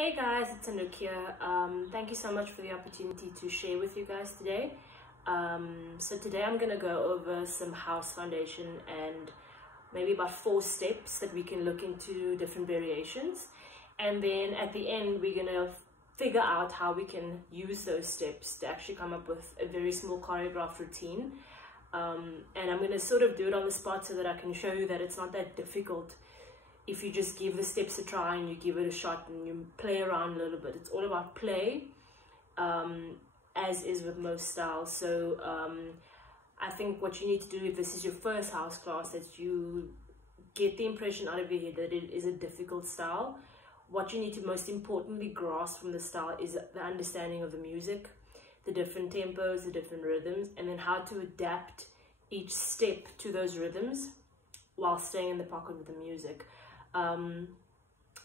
Hey guys, it's Anuq here. Thank you so much for the opportunity to share with you guys today. So today I'm going to go over some house foundation and maybe about 4 steps that we can look into different variations. And then at the end, we're going to figure out how we can use those steps to actually come up with a very small choreographed routine. And I'm going to sort of do it on the spot so that I can show you that it's not that difficult if you just give the steps a try and you give it a shot and you play around a little bit. It's all about play, as is with most styles. So I think what you need to do if this is your first house class, that you get the impression out of your head that it is a difficult style. What you need to most importantly grasp from the style is the understanding of the music, the different tempos, the different rhythms, and then how to adapt each step to those rhythms while staying in the pocket with the music.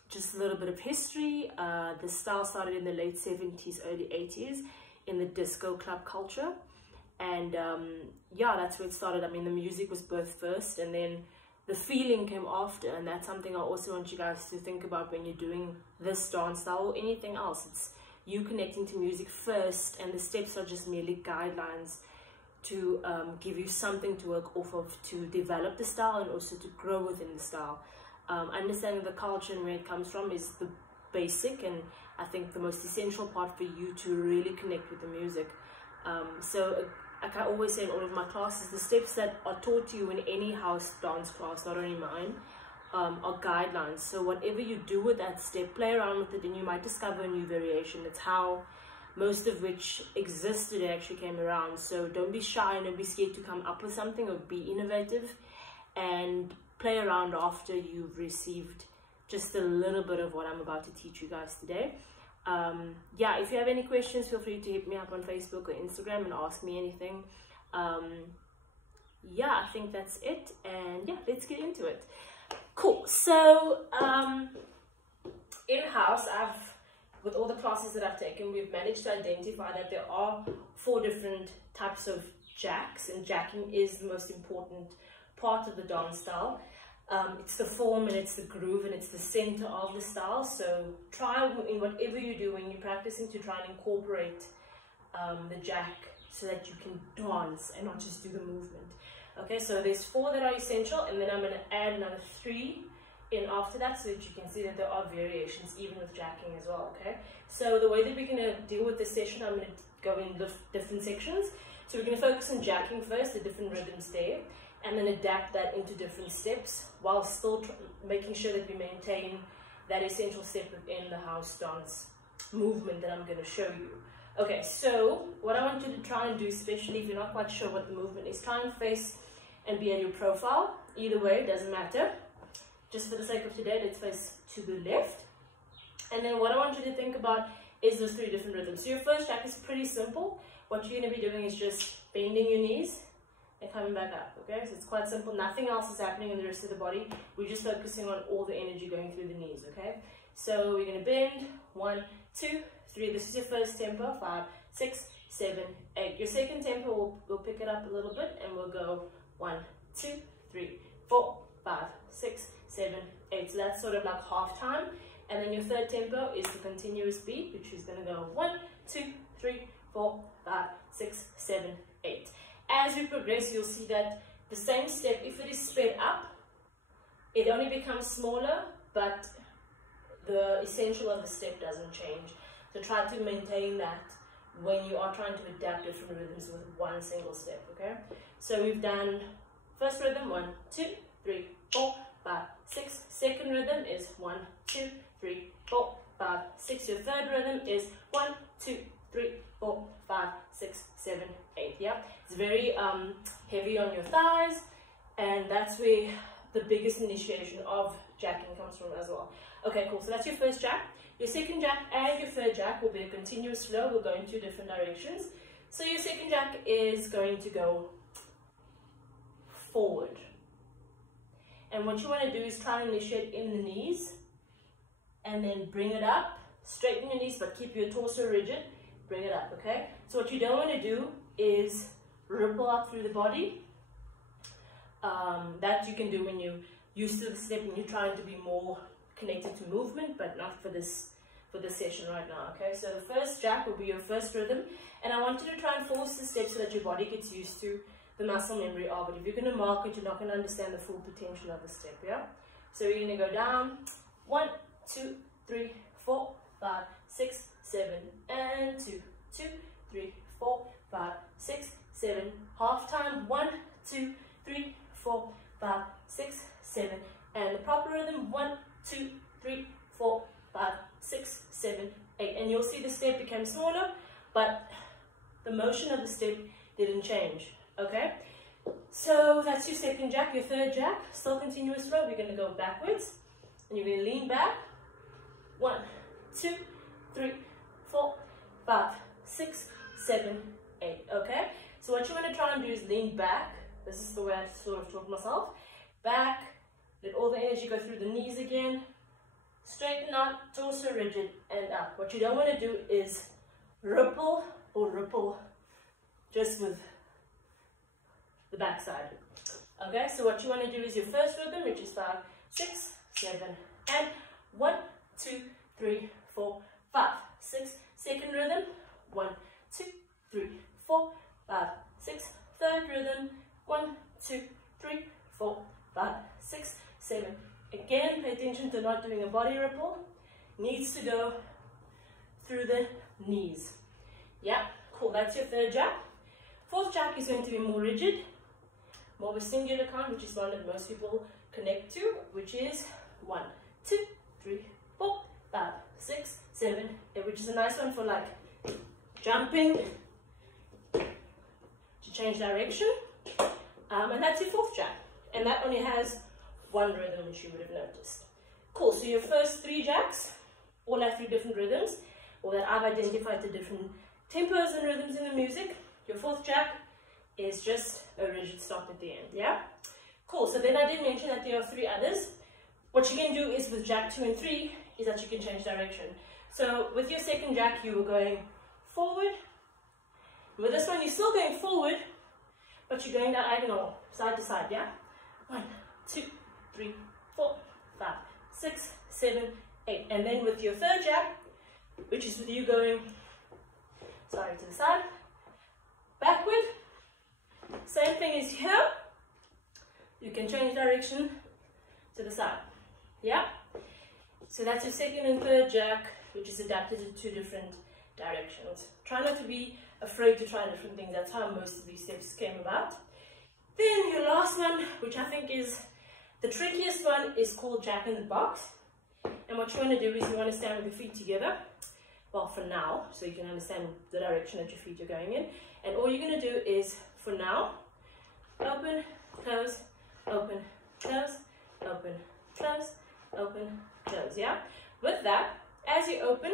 Just a little bit of history. The style started in the late 70s, early 80s in the disco club culture, and yeah, that's where it started. I mean, the music was birthed first and then the feeling came after, and that's something I also want you guys to think about when you're doing this dance style or anything else. It's you connecting to music first, and the steps are just merely guidelines to give you something to work off of to develop the style and also to grow within the style. Understanding the culture and where it comes from is the basic, and I think the most essential part for you to really connect with the music. So like I always say in all of my classes, the steps that are taught to you in any house dance class, not only mine, are guidelines. So whatever you do with that step, play around with it and you might discover a new variation. It's how most of which exist today actually came around. So don't be shy and don't be scared to come up with something, or be innovative and play around after you've received just a little bit of what I'm about to teach you guys today. Yeah, if you have any questions, feel free to hit me up on Facebook or Instagram and ask me anything. Yeah, I think that's it, and yeah, let's get into it. Cool. So in-house, with all the classes that I've taken, we've managed to identify that there are 4 different types of jacks, and jacking is the most important part of the dance style. It's the form and it's the groove and it's the center of the style. So try in whatever you do when you're practicing to try and incorporate the jack so that you can dance and not just do the movement. Okay, so there's 4 that are essential, and then I'm going to add another 3 in after that so that you can see that there are variations even with jacking as well. Okay, so the way that we're going to deal with this session, I'm going to go in different sections. So we're going to focus on jacking first, the different rhythms there, and then adapt that into different steps while still making sure that we maintain that essential step within the house dance movement that I'm going to show you. Okay, so what I want you to try and do, especially if you're not quite sure what the movement is, try and face and be at your profile. Either way, it doesn't matter. Just for the sake of today, let's face to the left. And then what I want you to think about is those 3 different rhythms. So your first jack is pretty simple. What you're going to be doing is just bending your knees and coming back up. Okay, so it's quite simple. Nothing else is happening in the rest of the body. We're just focusing on all the energy going through the knees. Okay, so we're going to bend 1, 2, 3. This is your first tempo. 5, 6, 7, 8. Your second tempo, we'll pick it up a little bit and we'll go 1, 2, 3, 4, 5, 6, 7, 8. So that's sort of like half time. And then your third tempo is the continuous beat, which is going to go 1, 2, 3, 4, 5, 6, 7, 8. As we progress, you'll see that the same step, if it is sped up, it only becomes smaller, but the essential of the step doesn't change. So try to maintain that when you are trying to adapt different rhythms with one single step. Okay, so we've done first rhythm 1, 2, 3, 4, 5, 6. Second rhythm is 1, 2, 3, 4, 5, 6. Your third rhythm is 1, 2, 3, 4, 5, 6, 7, 8. Yeah, it's very heavy on your thighs, and that's where the biggest initiation of jacking comes from as well. Okay, cool. So that's your first jack. Your second jack and your third jack will be a continuous flow. We'll go in 2 different directions. So your second jack is going to go forward, and what you want to do is try and initiate in the knees and then bring it up. Straighten your knees but keep your torso rigid. Bring it up. Okay, so what you don't want to do is ripple up through the body. That you can do when you're used to the step and you're trying to be more connected to movement, but not for for this session right now. Okay, so the first jack will be your first rhythm, and I want you to try and force the steps so that your body gets used to the muscle memory of it. If you're going to mark it, you're not going to understand the full potential of the step. Yeah, so we're going to go down 1, 2, 3, 4, 5, 6, 7, and 2, 2, 3, 4, 5, 6, 7. Half time. 1, 2, 3, 4, 5, 6, 7. And the proper rhythm. 1, 2, 3, 4, 5, 6, 7, 8. And you'll see the step became smaller, but the motion of the step didn't change. Okay, so that's your second jack. Your third jack, still continuous flow. We're going to go backwards, and you're going to lean back. 1, 2, 3, 4, 5, 6, 7, 8. Okay, so what you want to try and do is lean back. This is the way I sort of taught myself. Back, let all the energy go through the knees again. Straighten out, torso rigid, and up. What you don't want to do is ripple or ripple just with the backside. Okay, so what you want to do is your first rhythm, which is 5, 6, 7, and 1, 2, 3, 4, 5, 6. Second rhythm, 1, 2, 3, 4, 5, 6. Third rhythm, 1, 2, 3, 4, 5, 6, 7. Again, pay attention to not doing a body ripple. Needs to go through the knees. Yeah, cool. That's your third jack. Fourth jack is going to be more rigid, more of a singular count, which is one that most people connect to, which is 1, 2, 3, 4, 5, 6, 7, 8, which is a nice one for like jumping to change direction. And that's your fourth jack. And that only has one rhythm, which you would have noticed. Cool, so your first 3 jacks all have 3 different rhythms, or that I've identified the different tempos and rhythms in the music. Your fourth jack is just a rigid stop at the end, yeah? Cool, so then I did mention that there are 3 others. What you can do is with jack 2 and 3 is that you can change direction. So with your second jack, you were going forward. With this one, you're still going forward, but you're going diagonal, side to side, yeah? 1, 2, 3, 4, 5, 6, 7, 8. And then with your third jack, which is with you going, sorry, to the side, backward, same thing as here, you can change direction to the side, yeah? So that's your second and third jack, which is adapted to 2 different directions. Try not to be afraid to try different things. That's how most of these steps came about. Then your last one, which I think is the trickiest one, is called jack in the box. And what you want to do is you want to stand with your feet together. Well, for now, so you can understand the direction that your feet are going in. And all you're going to do is, for now, open, close, open, close, open, close, open, close, yeah? With that, as you open,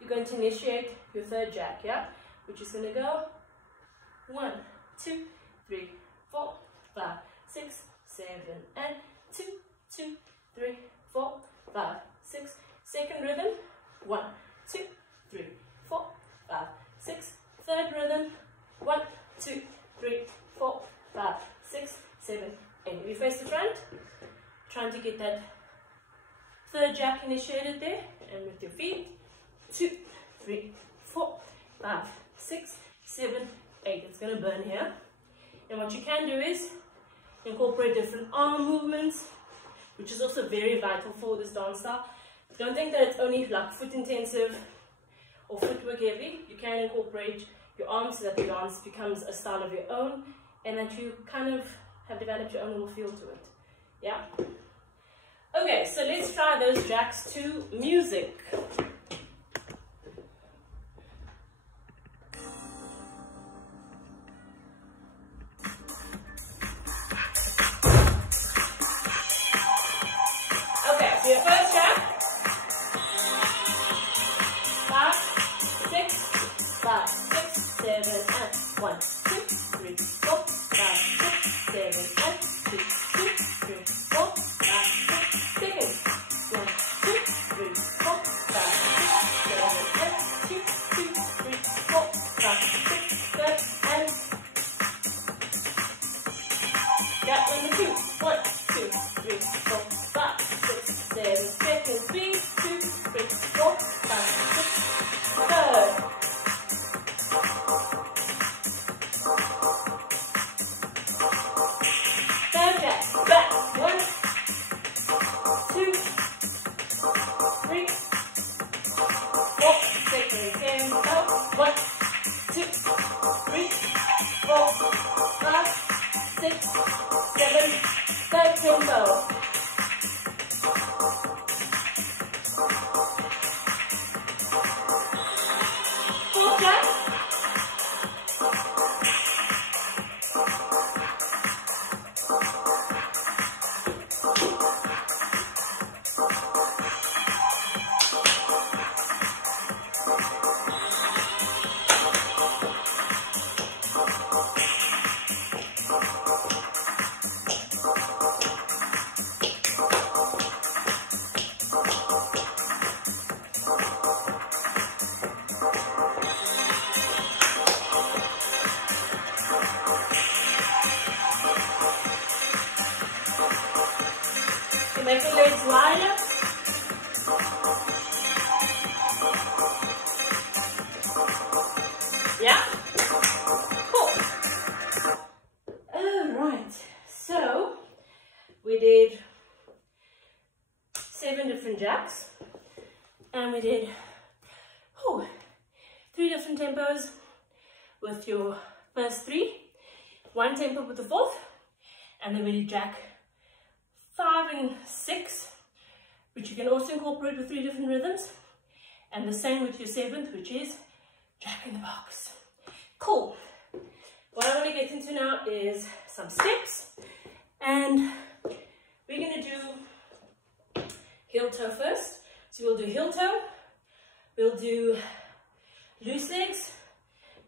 you're going to initiate your third jack, yeah? Which is going to go 1, 2, 3, 4, 5, 6, 7, and 2, 2, 3, 4, 5, 6. Second rhythm, 1, 2, 3, 4, 5, 6. Third rhythm, 1, 2, 3, 4, 5, 6, 7, 8. If you face the front, trying to get that third jack initiated there, and with your feet, 2, 3, 4, 5, 6, 7, 8. It's going to burn here. And what you can do is incorporate different arm movements, which is also very vital for this dance style. Don't think that it's only like foot intensive or footwork heavy. You can incorporate your arms so that the dance becomes a style of your own, and that you kind of have developed your own little feel to it. Yeah? Okay, so let's try those jacks to music. Your first jack, 5, 6, 5, 6, 7, and 1, 2, 3, 4, 5, 6, 7, and 2, 2, 3, 4, 5, 6. Second, 1, 2, 3, 4, 5, 6, 7, and 2, 2, 3, 4, 5, 6. Third, and jack number 2, 1, 2, 3, 4, 5, 6, 7, 8. Make your legs wider. Yeah? Cool. Alright, so we did 7 different jacks and we did 3 different tempos with your first 3, 1 tempo with the 4th, and then we did jack 5 and 6, which you can also incorporate with 3 different rhythms, and the same with your 7th, which is jack in the box. Cool. What I want to get into now is some steps, and we're going to do heel toe first. So we'll do heel toe, we'll do loose legs,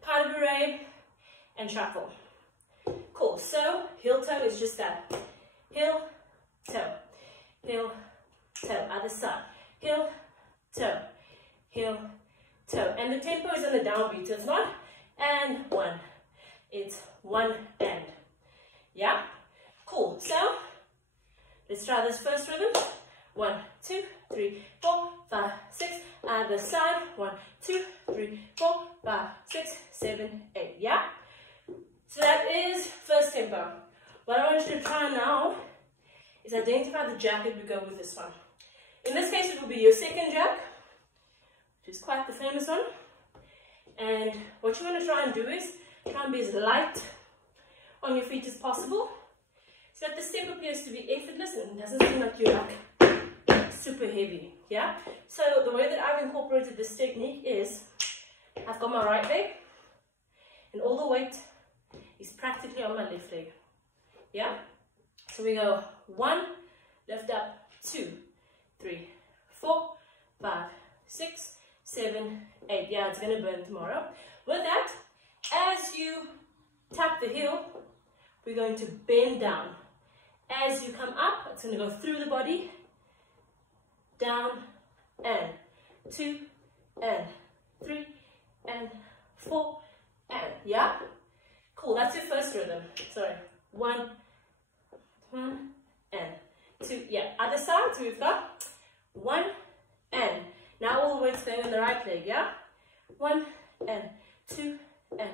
pas de bourree, and shuffle. Cool. So heel toe is just that. Heel, toe, heel, toe, other side, heel, toe, heel, toe. And the tempo is on the downbeat, so it's not and 1, it's 1 and. Yeah? Cool. So let's try this first rhythm. 1, 2, 3, 4, 5, 6, other side. 1, 2, 3, 4, 5, 6, 7, 8. Yeah? So that is first tempo. What I want you to try now is identify the jack that we go with this one. In this case, it will be your second jack, which is quite the famous one. And what you want to try and do is try and be as light on your feet as possible, so that the step appears to be effortless and it doesn't seem like you're like super heavy. Yeah. So the way that I've incorporated this technique is I've got my right leg, and all the weight is practically on my left leg. Yeah. So we go 1, lift up, 2, 3, 4, 5, 6, 7, 8. Yeah, it's going to burn tomorrow. With that, as you tap the heel, we're going to bend down. As you come up, it's going to go through the body, down, and 2, and 3, and 4, and. Yeah? Cool, that's your first rhythm. Sorry. 1, and 2. Yeah, other side. So we've got 1 and. Now all the weight's going on the right leg. Yeah? 1 and 2 and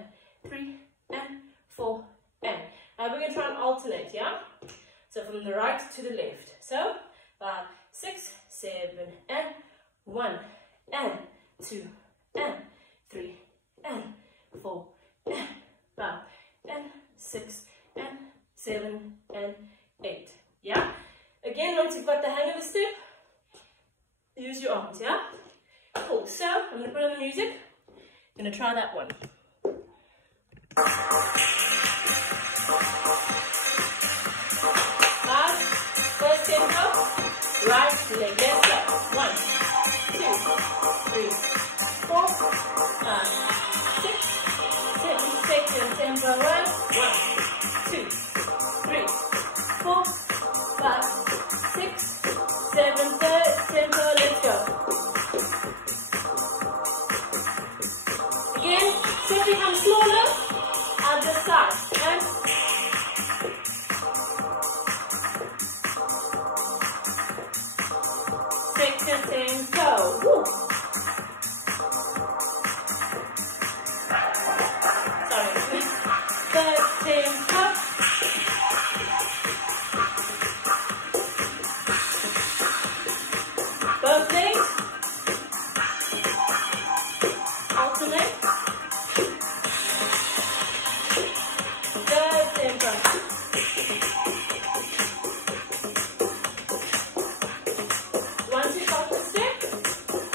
3 and 4 and. Now we're going to try and alternate. Yeah? So from the right to the left. So 5, 6, 7 and 1 and 2 and 3 and 4 and 5 and 6 and 7 and 8. Yeah? Again, once you've got the hang of the step, use your arms. Yeah? Cool. So I'm going to put on the music. I'm going to try that one. First tempo, right leg, let's go. 1, 2, 3, 4, 5, 6, 7, second tempo, 1, 2, 3, 4, 5, 6, 7, third tempo, let's go. Again, step becomes smaller, other side, and second tempo. Woo. Sorry, third tempo. Both legs. Alternate. Third tempo. Once you start the step,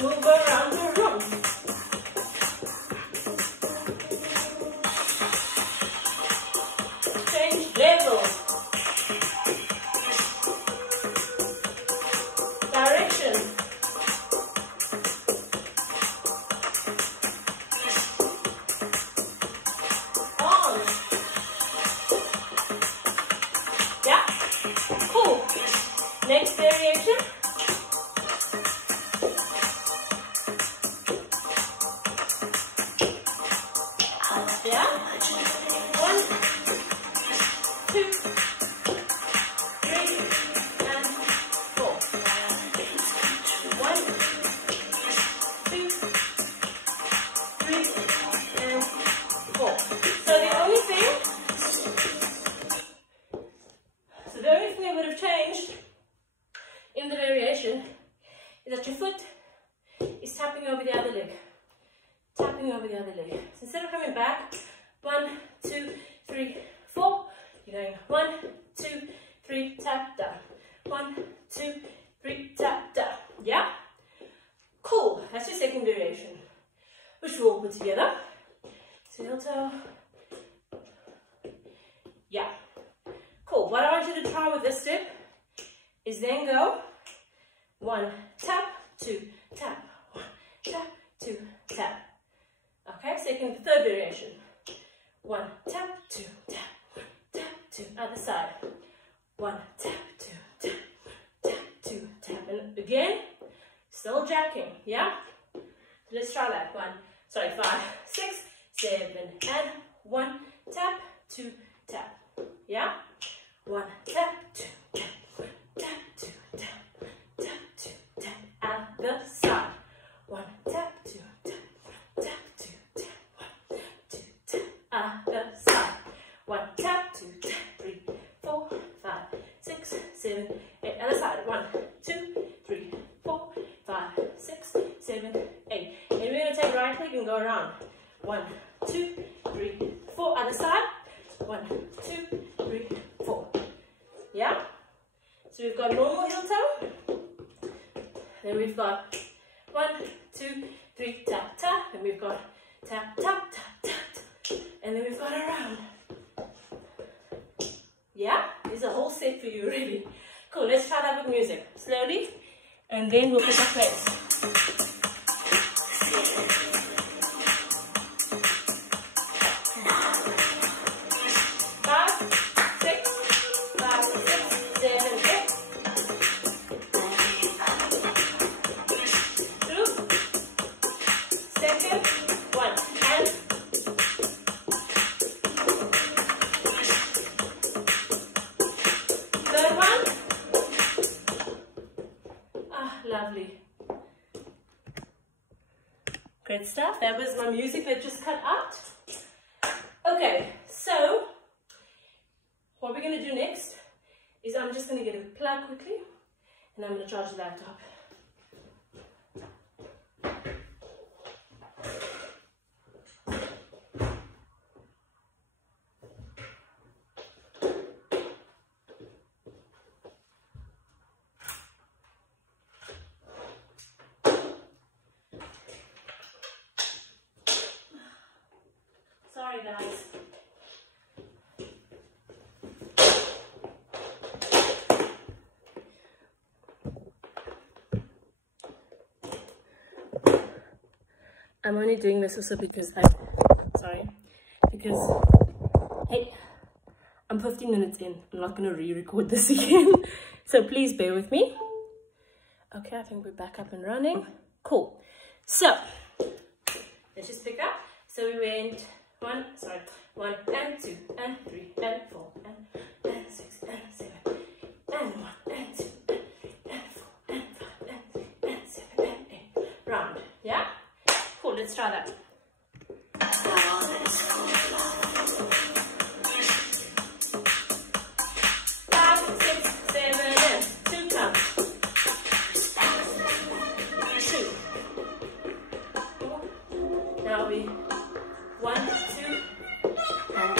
move over variation is that your foot is tapping over the other leg. Tapping over the other leg. So instead of coming back, 1, 2, 3, 4, you're going 1, 2, 3, tap, down. 1, 2, 3, tap, down. Yeah? Cool. That's your second variation, which we'll all put together. So heel toe. Yeah. Cool. What I want you to try with this step is then go 1, tap, 2, tap, 1, tap, 2, tap. Okay, third variation. 1, tap, 2, tap, 1, tap, 2, other side. 1, tap, 2, tap, tap, 2, tap. And again, still jacking, yeah? Let's try that. 5, 6, 7, and 1, tap, 2, tap. Yeah? 1, tap, 2, tap, 1, tap, 2, tap, tap, 2, tap. Other side. 1, tap, 2, tap, tap, 2, tap, 1, tap, 2, tap. Other side. 1, tap, 2, tap, 3, 4, 5, 6, 7, 8. Other side. 1, 2, 3, 4, 5, 6, 7, 8. And we're going to take right leg and go around. 1, 2, 3, 4. Other side. 1, 2, 3, 4. Yeah? So we've got normal heel toe. Then we've got 1, 2, 3, tap, tap. Then we've got tap, tap, tap, tap, tap. And then we've got around. Yeah? There's a whole set for you already. Cool, let's try that with music. Slowly. And then we'll pick up pace. 5, 6, 5, 6, 7, 8. 2, second, 1, and third one. Lovely. Great stuff. That was my music that just cut out. Okay, so what we're going to do next is I'm just going to get a plug quickly and I'm going to charge the laptop. Sorry guys. I'm only doing this also because hey, I'm 15 minutes in. I'm not going to re-record this again. So please bear with me. Okay, I think we're back up and running. Cool. So let's just pick up. So we went 1 and 2 and 3 and 4 and 6 and 7 and 1 and 2 and 4 and 5 and 6 and 7 and 8. Round. Yeah? Cool, let's try that. 5, 6, 7 and 2 count. 2. Now we 1, 2, and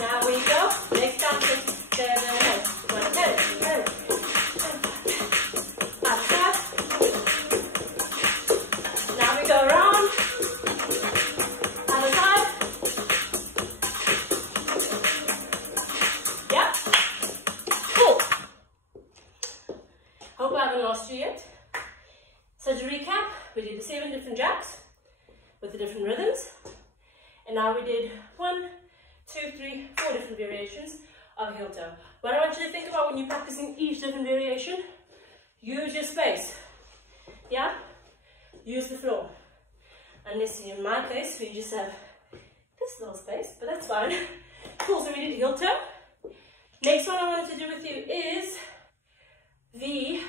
now we go. Next down 6, 7, 8. 1, 10, up, now we go around. Other side. Yep. Cool. Hope I haven't lost you yet. So to recap, we did the 7 different jacks with the different rhythms. And now we did 1, 2, 3, 4 different variations of heel toe. What I want you to think about when you're practicing each different variation, use your space. Yeah? Use the floor. Unless in my case, we just have this little space, but that's fine. Cool, so we did heel toe. Next one I wanted to do with you is the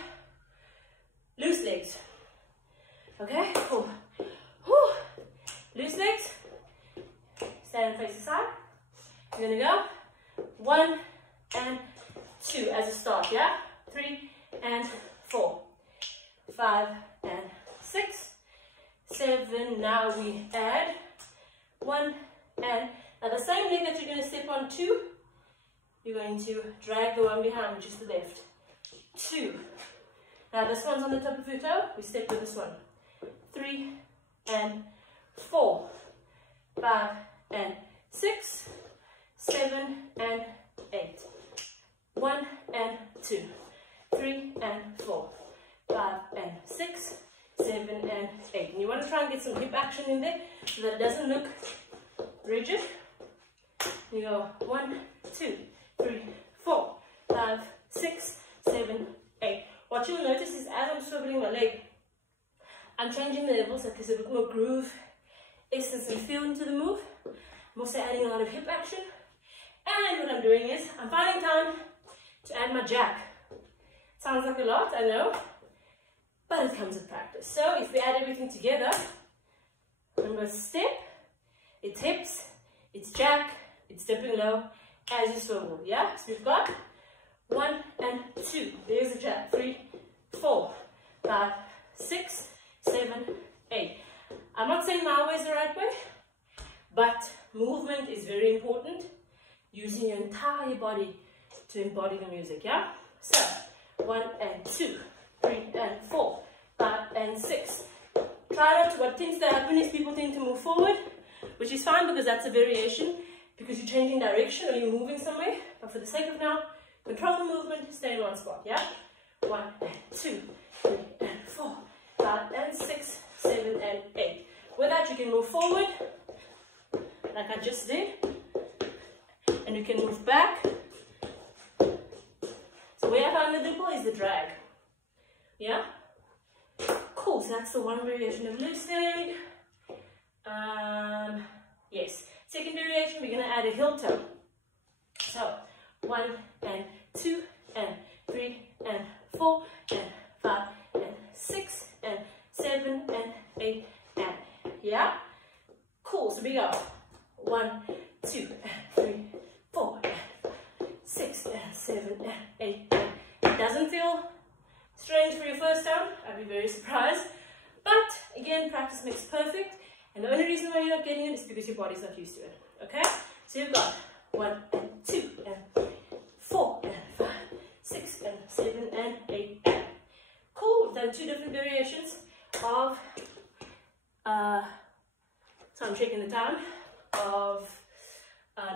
loose legs. Okay, cool. Whew. Loose legs. Stand and face aside. You're gonna go 1, and 2 as a start, yeah? 3 and 4, 5 and 6, 7. Now we add 1 and now the same leg that you're going to step on 2, you're going to drag the one behind, which is the left. 2. Now this one's on the top of your toe, we step with this one. 3 and 4, 5 and 6, 7 and 8. 1 and 2, 3 and 4, 5 and 6, 7 and 8. And you want to try and get some hip action in there so that it doesn't look rigid. You go 1, 2, 3, 4, 5, 6, 7, 8. What you'll notice is as I'm swiveling my leg, I'm changing the level so there's a bit more groove, essence and feel into the move. I'm also adding a lot of hip action. And what I'm doing is I'm finding time to add my jack. Sounds like a lot, I know, but it comes with practice. So if we add everything together, remember step, it's hips, it's jack, it's stepping low as you swivel, yeah? So we've got 1 and 2, there's a jack, 3, 4, 5, 6, 7, 8. I'm not saying my way is the right way, but movement is very important, using your entire body to embody the music, yeah? So 1 and 2, 3 and 4, 5 and 6. Try not to, what tends to happen is people tend to move forward, which is fine because that's a variation, because you're changing direction or you're moving somewhere. But for the sake of now, control the movement, stay in one spot, yeah? 1 and 2, 3 and 4, 5 and 6, 7 and 8. With that, you can move forward, like I just did, and you can move back. So where I find the dimple is the drag, yeah? Cool, so that's the one variation of loose leg. Yes, second variation, we're gonna add a heel toe. So 1 and 2 and 3 and 4 and 5 and 6 and 7 and 8 and, yeah? Cool, so we go 1, 2 and 3, 4 and 6 and 7 and 8 and it doesn't feel strange for your first time. I'd be very surprised. But again, practice makes perfect. And the only reason why you're not getting it is because your body's not used to it. Okay? So you've got 1 and 2 and 4 and 5, 6 and 7 and 8 and. Cool. We've done 2 different variations of so I'm checking the time of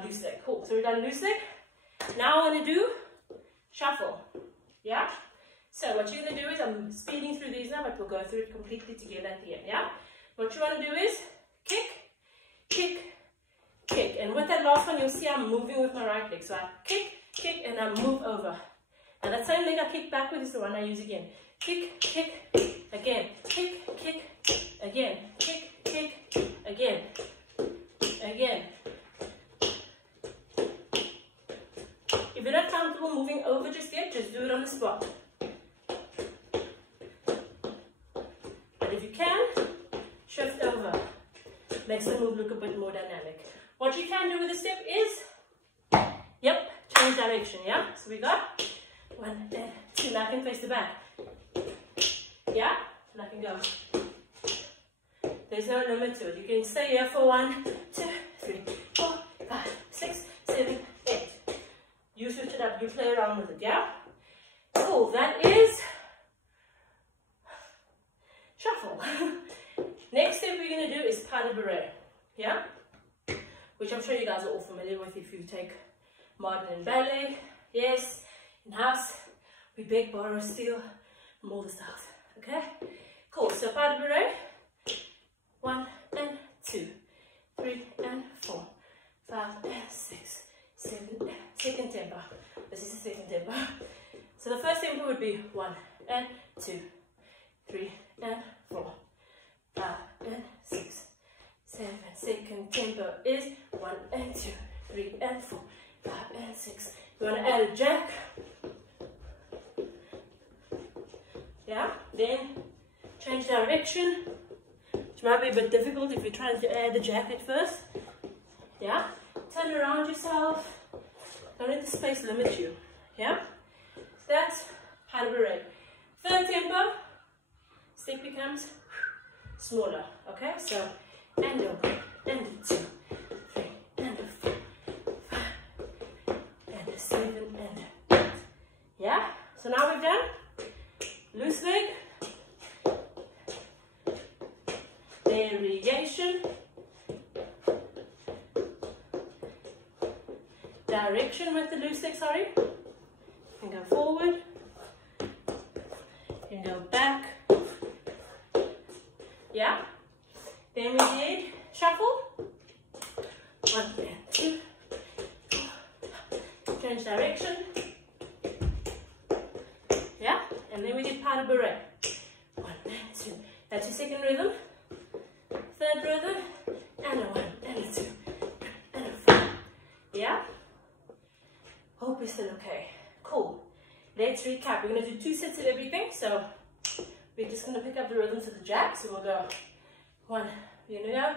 loose leg. Cool. So we've done loose leg. Now I want to do shuffle. Yeah? So what you're going to do is, I'm speeding through these now, but we'll go through it completely together at the end, yeah? What you want to do is kick, kick, kick. And with that last one, you'll see I'm moving with my right leg. So I kick, kick, and I move over. And that same leg I kick back with is the one I use again. Kick, kick, again. Kick, kick, again. Kick, kick, again. Again. If you're not comfortable moving over just yet, just do it on the spot. But if you can, shift over. Makes the move look a bit more dynamic. What you can do with the step is, yep, change direction, yeah? So we got 1 and 2. Now I can face the back. Yeah? And I can go. There's no limit to it. You can stay here for 1, 2, 3, 4, 5, 6, 7, 8. You switch it up, you play around with it, yeah? Cool, that is shuffle. Next step we're going to do is pas de bourree, yeah? Which I'm sure you guys are all familiar with if you take modern and ballet. Yes, in house, we beg, borrow, steal from all the styles, okay? Cool, so pas de bourree, 1 and 2, 3 and 4, 5 and 6, 7 and second tempo. This is the second tempo. So the first tempo would be 1 and 2, 3 and 4, 5 and 6, 7. Second tempo is 1 and 2, 3 and 4, 5 and 6. You want to add a jack. Yeah, then change direction, which might be a bit difficult if you're trying to add the jack at first. Yeah, turn around yourself, Don't let the space limit you. Yeah? That's how to Bourree. Third tempo, step becomes smaller. Okay? So, and a 1, and a 2, 3, and a 4, 5, and a 7, and a 8. Yeah? So now we've done loose leg, variation, direction with the loose leg, sorry. You can go forward, you can go back. Yeah? Then we did shuffle. 1 and 2. Change direction. Yeah? And then we did part of Bourree. 1 and 2. That's your second rhythm. Third rhythm. And a 1 and a 2. And a 4. Yeah? Hope you're still okay. Cool. Let's recap. We're going to do 2 sets of everything. So we're just going to pick up the rhythms of the jack. So we'll go 1. We're going to go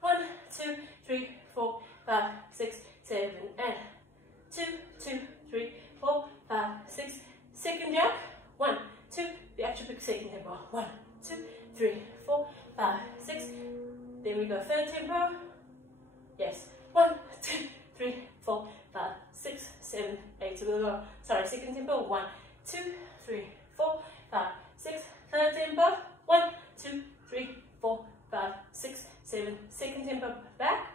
1, 2, 3, 4, 5, 6, 7, and 2, 2, 3, 4, 5, 6. Second jack. 1, 2. We actually pick second tempo. 1, 2, 3, 4, 5, 6. Then we go third tempo. Yes. 1, 2, 3, 4, 5, 6, 7, 8. So we'll go, sorry, second tempo. 1, 2, 3, 4, 5, 6. Third tempo. 1, 2, 3, 4, 5, 6, 7. Second tempo back.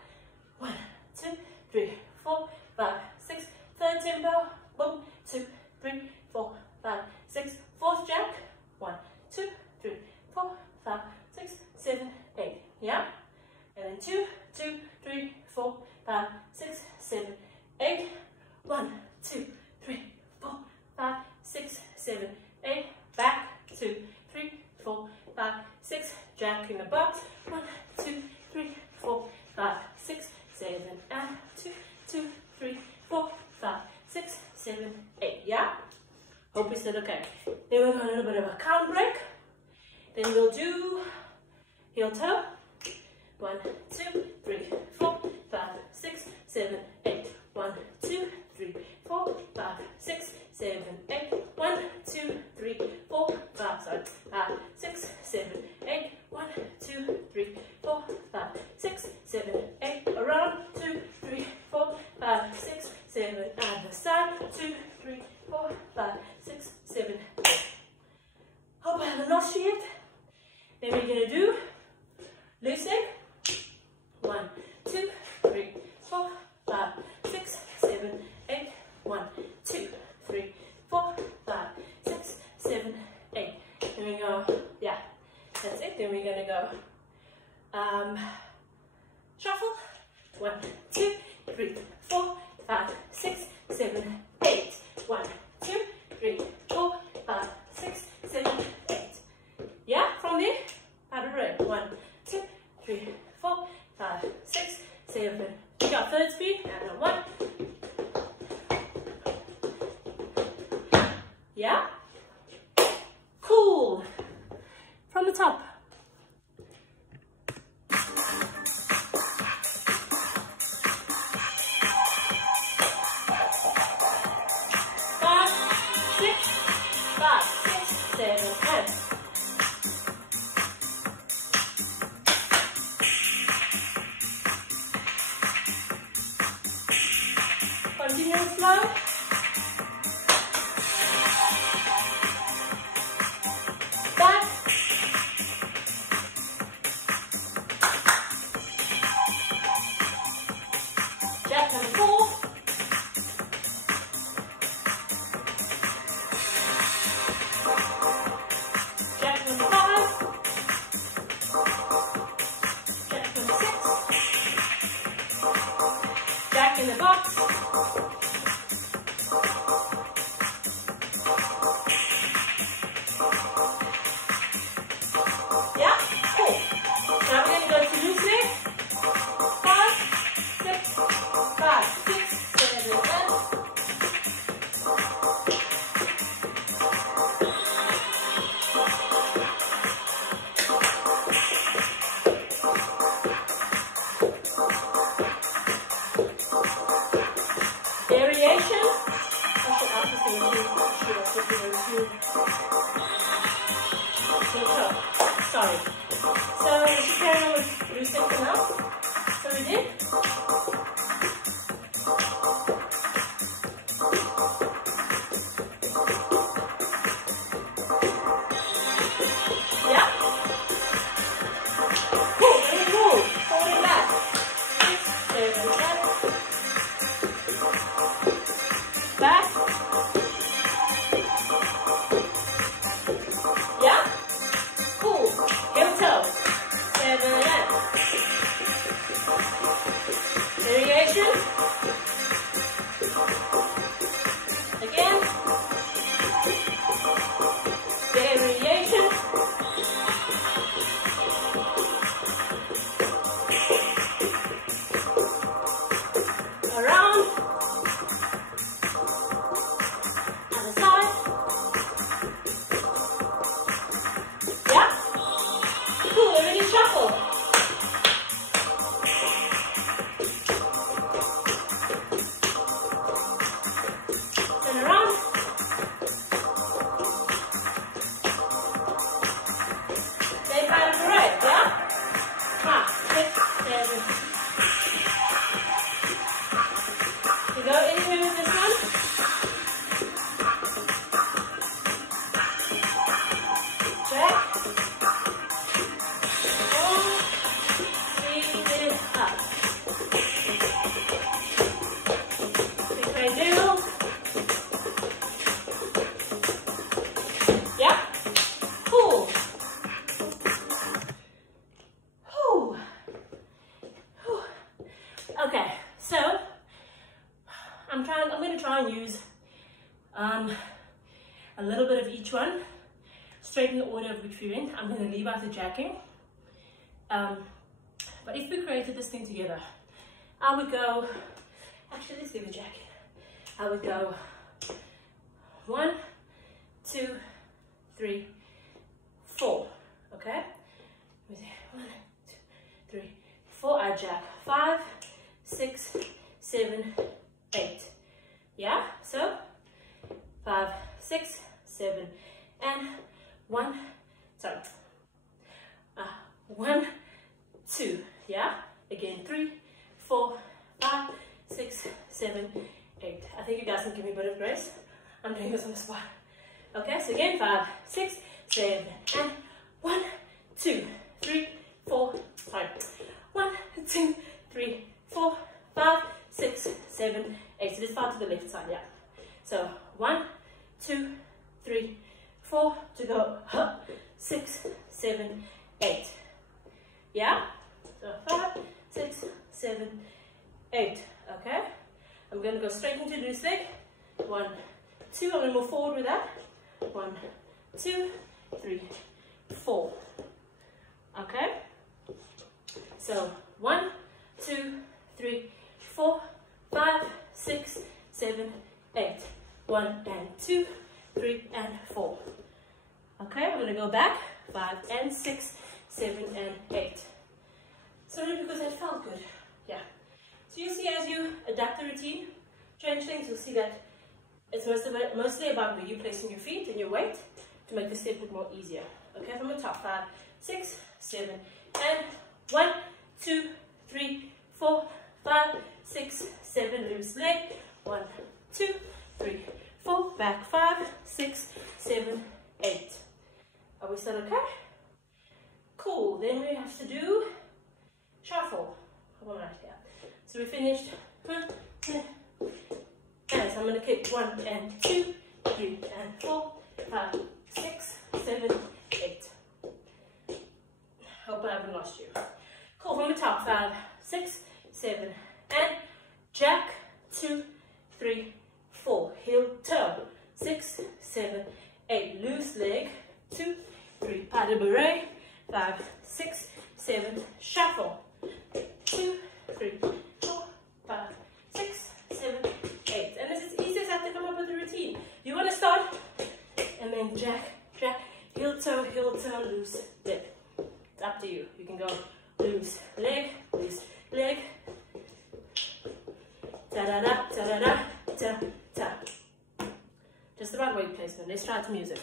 1, 2, 3, 4, 5, 6. Third tempo. Boom. 2, 3, 4, 5, 6. Fourth jack. 1, 2, 3, 4, 5, 6, 7, 8. Yeah? And then 2, 2, 3, 4, 5, 6, 7, 8. 1, 2, 3, 4, 5, 6, 7, 8. Back. 2, 3, 4, 5, 6. Jack in the box. 1, 2, 3, 4, 5, 6, 7, and 2, 2, 3, 4, 5, 6, 7, 8. Yeah? Hope you said okay. Then we'll do a little bit of a count break. Then we'll do heel toe. 1, 2, 3, 4, 5, 6, 7, 8. 1, 2, 3, 4, 5, 6, 7, 8. 1, 2, 3, 4, 5, sorry, 5, 6, 7, 8. 1, 2, 3, 4, 5, 6, 7, 8. Around 2, 3, 4, 5, 6, 7. Other side 2, 3, 4, 5, 6, 7, 8. Hope I haven't lost you yet. Then we're gonna do loose leg. 1, 2, 3, 4, 5, 6, 7, 8. 1, 2, 3, 4, 5, 6, 7, 8. Then we go, yeah, that's it. Then we're gonna go shuffle. 1, 2, 3, 4, 5, 6, 7, 8. 1, 2, 3, 4, 5, 6, 7, 8. Yeah, from there, out of red. 1, 2, 3, 4, 5, 6, 7. We got third speed and a 1. Yeah? Cool. From the top. 5, 6, Sorry. So we should carry on with loose legs for now. So we did. Yeah. Cool. Very cool. Hold it back. 6, 7, 8. Back. Yeah. Cool. Heel toe. 7 and 8. Variation. Again. Variation. Around. Other side. Yeah. Cool. Everybody shuffle. Turn around. Stay part of the right, yeah? 5, 6, 7. You go anywhere with this one? Check. 1, 3, up. Big triangle. Yeah? Cool. Whew. Whew. Okay, so I'm going to try and use a little bit of each one, straight in the order of which we went. I'm going to leave out the jacking. But if we created this thing together, I would go, actually let's leave the jacking. I would go 1, 2, 3, 4, okay? 1, 2, 3, 4, I jack 5, 6, 7, 8. Yeah, so 5, 6, 7, and 1, 1, 2, yeah? Again, 3, 4, 5, 6, 7, 8. I think you guys can give me a bit of grace. I'm doing this on the spot. Okay, so again, 5, 6, 7, and 1, 2, 3, 4, 1, 2, 3, 4, 5, 6, 7, 8. So just 5 to the left side, yeah. So 1, 2, 3, 4 to go, 6, 7, 8. Yeah? So 5, 6, 7, 8. Okay? I'm going to go straight into loose leg. 1, 2. I'm going to move forward with that. 1, 2, 3, 4. Okay? So 1, 2, 3, 4, 5, 6, 7, 8. 1 and 2, 3 and 4. Okay, I'm going to go back. 5 and 6, 7 and 8. Simply because that felt good. Yeah. So you see, as you adapt the routine, change things, you'll see that it's mostly about where you're placing your feet and your weight to make the step a bit more easier. Okay, from the top, 5, 6, 7, and 1, 2, 3, 4, 5, 6, 7, loose leg. 1, 2, 3, 4, back 5, 6, 7, 8. Are we still okay? Cool. Then we have to do shuffle. Come on, right here. So we finished. And so I'm going to kick 1 and 2, 3 and 4, 5, 6, 7, 8. Hope I haven't lost you. Cool. From the top, 5, 6, 7, and jack, 2, 3, 4. Heel toe, 6, 7, 8. Loose leg, 2, 3. Pas de bourree, 5, 6, 7. Shuffle, 2, 3, 4, 5, 6, 7, 8. And this is easy as that to come up with a routine. You want to start and then jack, jack, heel toe, loose leg. It's up to you. You can go loose leg, ta da da, ta da da, ta ta. Just the right weight placement. Let's try it to music.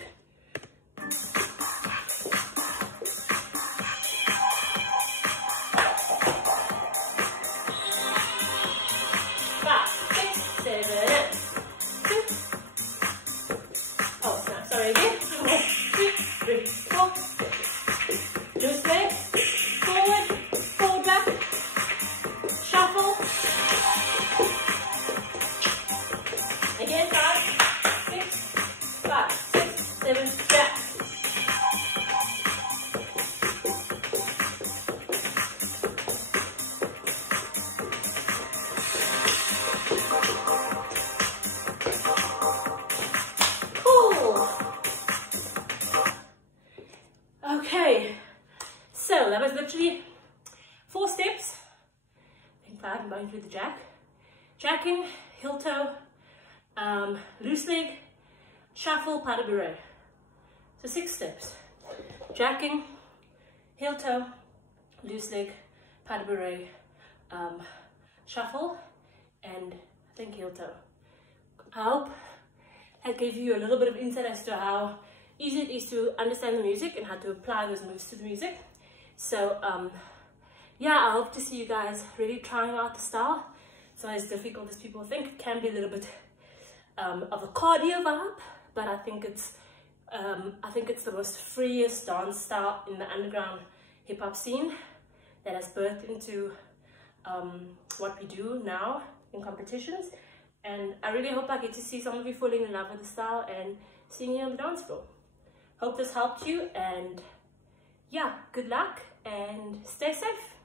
5, 6, 7, 2. Oh, snap. Sorry again. 1, 2, 3, 4. Loose leg. Forward. Forward back. Shuffle. Again, 5, 6, 7, jack. Cool. Okay, so that was literally 4 steps. I think 5, I'm going through the jack. Jacking, heel toe, loose leg, shuffle, pas de bourree. So 6 steps. Jacking, heel toe, loose leg, pas de bourree, shuffle, and I think heel toe. I hope that gave you a little bit of insight as to how easy it is to understand the music and how to apply those moves to the music. So yeah, I hope to see you guys really trying out the style. It's not as difficult as people think. It can be a little bit of a cardio vibe, but I think it's the most freest dance style in the underground hip hop scene that has birthed into what we do now in competitions. And I really hope I get to see some of you falling in love with the style and seeing you on the dance floor. Hope this helped you, and yeah, good luck and stay safe.